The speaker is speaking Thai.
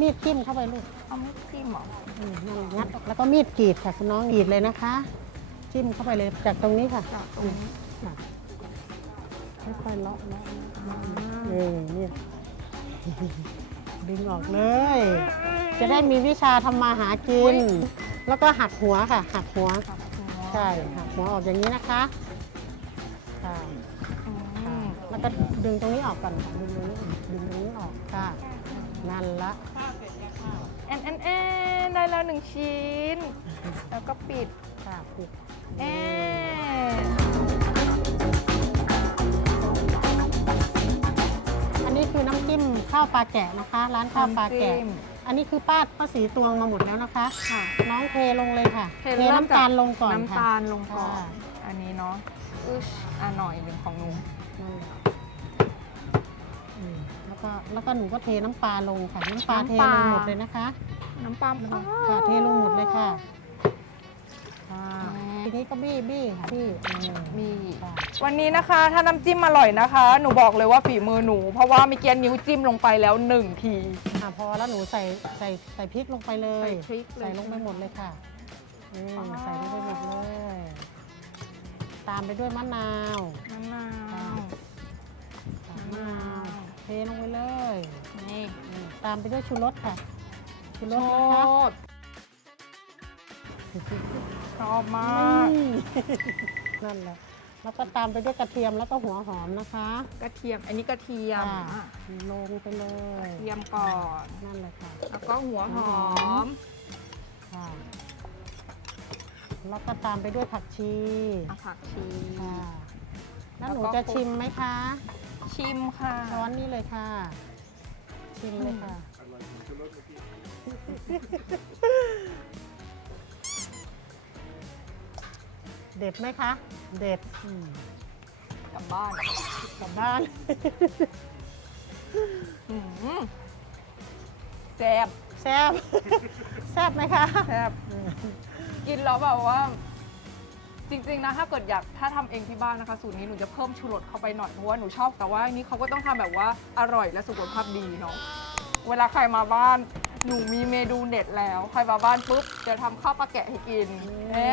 มีดทิ่มเข้าไปลูกเอาไม่จิ้มเหรออืมนั่นงัดออกแล้วก็มีดกรีดค่ะคุณน้องกรีดเลยนะคะ จิ้มเข้าไปเลยจากตรงนี้ค่ะจากตรงนี้ค่ะค่อยๆเลาะเลาะเลาะเออเนี่ยดึงออกเลย จะได้มีวิชาทำมาหากิน แล้วก็หักหัวค่ะ หักหัวจากตรงนี้ใช่หักหัวออกอย่างนี้นะคะค่ะอืมแล้วก็ดึงตรงนี้ออกก่อนค่ะดึงตรงนี้ออกดึงตรงนี้ออกค่ะ นั่นละแอนแอนแอนได้แล้วหนึ่งชิ้น แล้วก็ปิดค่ะปิดแอนอันนี้คือน้ำจิ้มข้าวปลาแกะนะคะ ร้านข้าวปลาแกะจิ้มอันนี้คือป้าป้าสีตวงมาหมดแล้วนะคะ ค่ะน้องเทลงเลยค่ะเทเริ่มน้ำตาลลงก่อนน้ำค่ะ ตาลลงก่อน ค่ะ อันนี้เนาะอึชอะหน่อยหนึ่งของหนู แล้วก็แล้วก็หนูก็เทน้ำปลาลงค่ะ น้ำปลาเทลงหมดเลยนะคะน้ำปลาค่ะเทลงหมดเลยค่ะค่ะอืมทีนี้ก็บี้บี้ค่ะบี้เออมีค่ะวันนี้นะคะ ถ้าน้ำจิ้มอร่อยนะคะ หนูบอกเลยว่าฝีมือหนู เพราะว่าเมีเกียนนิ้วจิ้มลงไปแล้วหนึ่งที อะพอแล้วหนูใส่ใส่ใส่พริกลงไปเลย ใส่พริกเลยใส่ลงไปหมดเลยค่ะอืมอ๋อ ใส่ลงไปหมดเลย ตามไปด้วยมะนาวมะนาวค่ะมะนาว เทลงไปเลยนี่อืม ตามไปด้วยชูรสค่ะ ชูรชสอนะคะบชอบมากนี่ นั่นแหละ แล้วก็ตามไปด้วยกระเทียมแล้วก็หัวหอมนะคะกระเทียมอันนี้กระเทียมค่ะอะลงไปเลยกระเทียมก่อน นั่นแหละค่ะ แล้วก็หัวหอมค่ะ แล้วก็ตามไปด้วยผักชี อะผักชี ค่ะ แล้วหนูแล้วก็ จะชิมไหมคะ ชิมค่ะช้อนนี้เลยค่ะ ชิมเลยค่ะเด็ดไหมคะ เด็ดอืมกลับบ้านกลับบ้าน อืมแซ่บแซ่บ แซ่บไหมคะ แซ่บ กินแล้วแบบว่า จริงๆนะถ้าเกิดอยากถ้าทำเองที่บ้านนะคะ สูตรนี้หนูจะเพิ่มชูรสเข้าไปหน่อยเพราะว่าหนูชอบแต่ว่าอันนี้เขาก็ต้องทำแบบว่าอร่อยและสุขภาพดีเนาะเวลาใครมาบ้านหนูมีเมนูเด็ดแล้ว ใครมาบ้านปุ๊บจะทำข้าวปลาแกะให้กินเอ๊